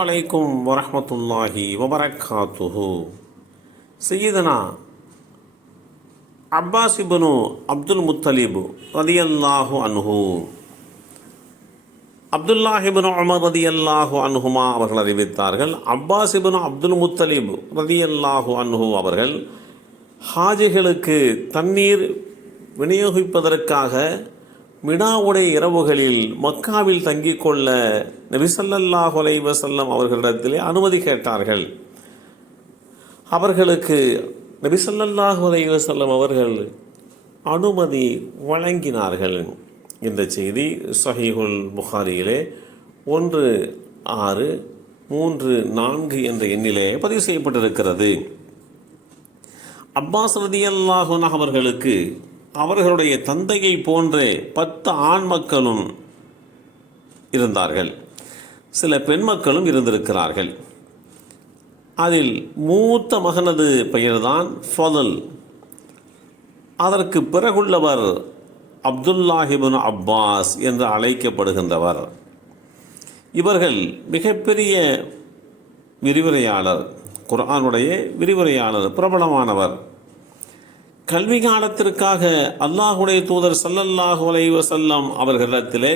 அலைக்கும் வரமத்துல்லாஹி வபரகாத்துஹு சையீதனா அப்பாஸ் இபனு அப்துல் முத்தலிபு அல்லாஹு அன்ஹு அப்துல்லாஹிபின் அமர் அல்லாஹு அன்ஹுமா அவர்கள் அறிவித்தார்கள் அப்பாஸ் இபனு அப்துல் முத்தலிபு அல்லாஹு அன்ஹு அவர்கள் ஹாஜிகளுக்கு தண்ணீர் விநியோகிப்பதற்காக மினாவுடைய இரவுகளில் மக்காவில் தங்கிக் கொள்ள நபிசல்லா வசல்லம் அவர்களிடத்திலே அனுமதி கேட்டார்கள் அவர்களுக்கு நபிசல்லாஹ் வசல்லம் அவர்கள் அனுமதி வழங்கினார்கள் இந்த செய்தி சஹிஹுல் புகாரியிலே ஒன்று ஆறு மூன்று நான்கு என்ற எண்ணிலே பதிவு செய்யப்பட்டிருக்கிறது அப்பாஸ் ரதி அவர்களுக்கு அவர்களுடைய தந்தையை போன்று பத்து ஆண் மக்களும் இருந்தார்கள் சில பெண் மக்களும் இருந்திருக்கிறார்கள் அதில் மூத்த மகனது பெயர்தான் ஃபதல் அதற்கு பிறகுள்ளவர் அப்துல்லாஹிபின் அப்பாஸ் என்று அழைக்கப்படுகின்றவர் இவர்கள் மிகப்பெரிய விரிவுரையாளர் குரானுடைய விரிவுரையாளர் பிரபலமானவர் கல்வி காலத்திற்காக அல்லாஹுடைய தூதர் சல்லல்லாஹு அலைவசல்லம் அவர்களிடத்திலே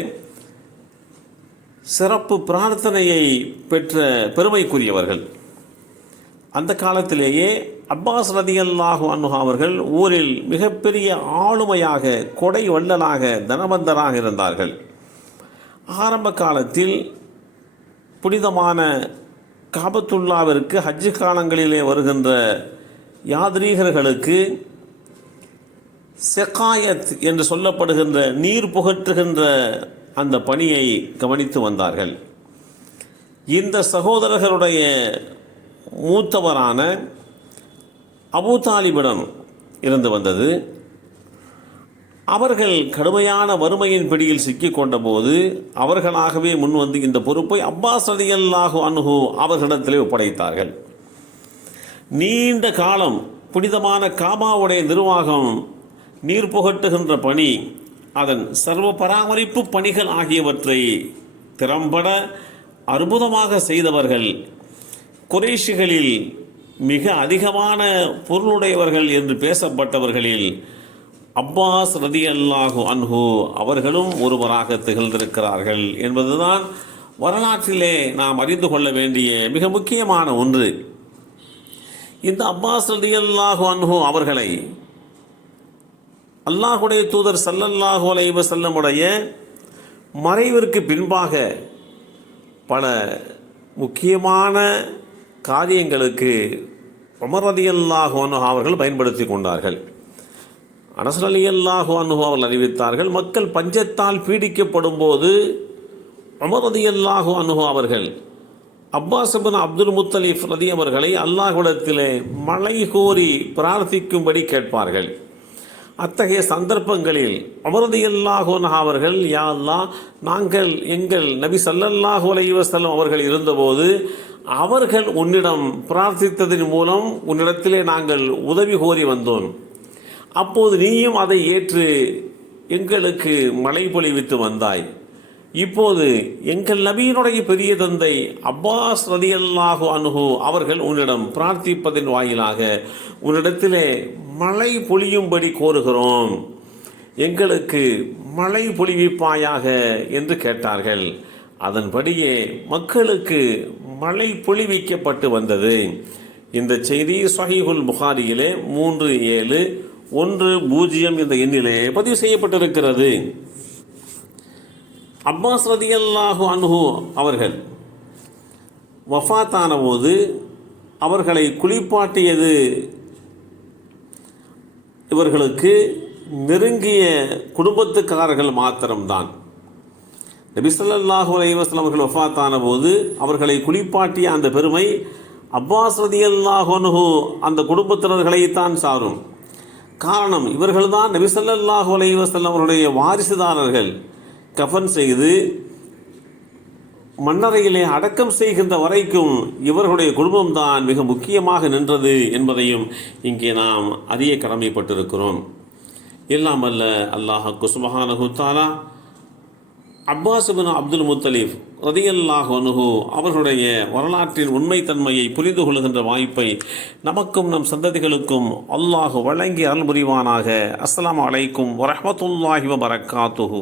சிறப்பு பிரார்த்தனையை பெற்ற பெருமைக்குரியவர்கள் அந்த காலத்திலேயே அப்பாஸ் ரதி அல்லாஹு அன்ஹா அவர்கள் ஊரில் மிகப்பெரிய ஆளுமையாக கொடை வள்ளலாக தனபந்தராக இருந்தார்கள் ஆரம்ப காலத்தில் புனிதமான காபத்துல்லாவிற்கு ஹஜ்ஜு காலங்களிலே வருகின்ற யாத்ரீகர்களுக்கு செகாயத் என்று சொல்லப்படுகின்ற நீர் புகற்றுகின்ற அந்த பணியை கவனித்து வந்தார்கள் இந்த சகோதரர்களுடைய மூத்தவரான அபூதாலிபிடம் இருந்து வந்தது அவர்கள் கடுமையான வறுமையின் பிடியில் சிக்கிக்கொண்ட போது அவர்களாகவே முன்வந்து இந்த பொறுப்பை அப்பாஸ் அல்லாஹு அணுகு அவர்களிடத்திலே ஒப்படைத்தார்கள் நீண்ட காலம் புனிதமான காபாவுடைய நிர்வாகம் நீர் புகட்டுகின்ற பணி அதன் சர்வ பராமரிப்பு பணிகள் ஆகியவற்றை திறம்பட அற்புதமாக செய்தவர்கள் குறைஷிகளில் மிக அதிகமான பொருளுடையவர்கள் என்று பேசப்பட்டவர்களில் அப்பாஸ் ரதி அல்லாஹு அன்ஹு அவர்களும் ஒருவராக திகழ்ந்திருக்கிறார்கள் என்பதுதான் வரலாற்றிலே நாம் அறிந்து கொள்ள வேண்டிய மிக முக்கியமான ஒன்று இந்த அப்பாஸ் ரதி அல்லாஹு அன்ஹு அவர்களை அல்லாஹுடைய தூதர் சல்லல்லாஹு அலைவ செல்லமுடைய மறைவிற்கு பின்பாக பல முக்கியமான காரியங்களுக்கு அல்லாஹு அனுஹா அவர்கள் பயன்படுத்தி கொண்டார்கள் அனசர் அல்லாஹு அனுஹா அவர்கள் அறிவித்தார்கள் மக்கள் பஞ்சத்தால் பீடிக்கப்படும் போது அமரதி அல்லாஹு அனுஹா அவர்கள் அப்பாஸ் பின் அப்துல் முத்தலிஃப் ரதி அவர்களை அல்லாஹுடத்திலே மழை கோரி பிரார்த்திக்கும்படி கேட்பார்கள் அத்தகைய சந்தர்ப்பங்களில் அமரதியல்லாஹோன் அவர்கள் யாழ்லா நாங்கள் எங்கள் நபி சல்லல்லாஹு செல்லும் அவர்கள் இருந்தபோது அவர்கள் உன்னிடம் பிரார்த்தித்ததன் மூலம் உன்னிடத்திலே நாங்கள் உதவி கோரி வந்தோம் அப்போது நீயும் அதை ஏற்று எங்களுக்கு மழை பொழிவித்து வந்தாய் இப்போது எங்கள் நபியினுடைய பெரிய தந்தை அப்பாஸ் ரதி அல்லாஹு அனுகு அவர்கள் உன்னிடம் பிரார்த்திப்பதன் வாயிலாக உன்னிடத்திலே மழை பொழியும்படி கோருகிறோம் எங்களுக்கு மழை பொழிவிப்பாயாக என்று கேட்டார்கள் அதன்படியே மக்களுக்கு மழை பொழிவிக்கப்பட்டு வந்தது இந்த செய்தி சஹிஹுல் புகாரியிலே மூன்று ஏழு ஒன்று பூஜ்ஜியம் என்ற எண்ணிலே பதிவு செய்யப்பட்டிருக்கிறது அப்பாஸ் ரதியல்லாஹு அனுஹு அவர்கள் வஃத்தான போது அவர்களை குளிப்பாட்டியது இவர்களுக்கு நெருங்கிய குடும்பத்துக்காரர்கள் மாத்திரம்தான் நபிசல்லாஹு அலைவாஸ்லாம் அவர்கள் வஃத்தான போது அவர்களை குளிப்பாட்டிய அந்த பெருமை அப்பாஸ் அனுஹு அந்த குடும்பத்தினர்களைத்தான் சாரும் காரணம் இவர்கள்தான் நபிசல்லாஹு அலைவாஸ்லாம் அவருடைய வாரிசுதாரர்கள் கஃபன் செய்து மன்னரையிலே அடக்கம் செய்கின்ற வரைக்கும் இவர்களுடைய குடும்பம்தான் மிக முக்கியமாக நின்றது என்பதையும் இங்கே நாம் அறிய கடமைப்பட்டிருக்கிறோம் எல்லாம் அல்ல அல்லாஹ் குசுமஹானகுத்தாலா அப்பாஸ் பின் அப்துல் முத்தலீப் ரதியல்லாஹ் அனுகு அவர்களுடைய வரலாற்றின் உண்மைத்தன்மையை புரிந்து கொள்கின்ற வாய்ப்பை நமக்கும் நம் சந்ததிகளுக்கும் அல்லாஹு வழங்கி அருள் புரிவானாக அஸ்லாம் வலைக்கும் வரமத்துல்லாஹி வரகாத்துஹு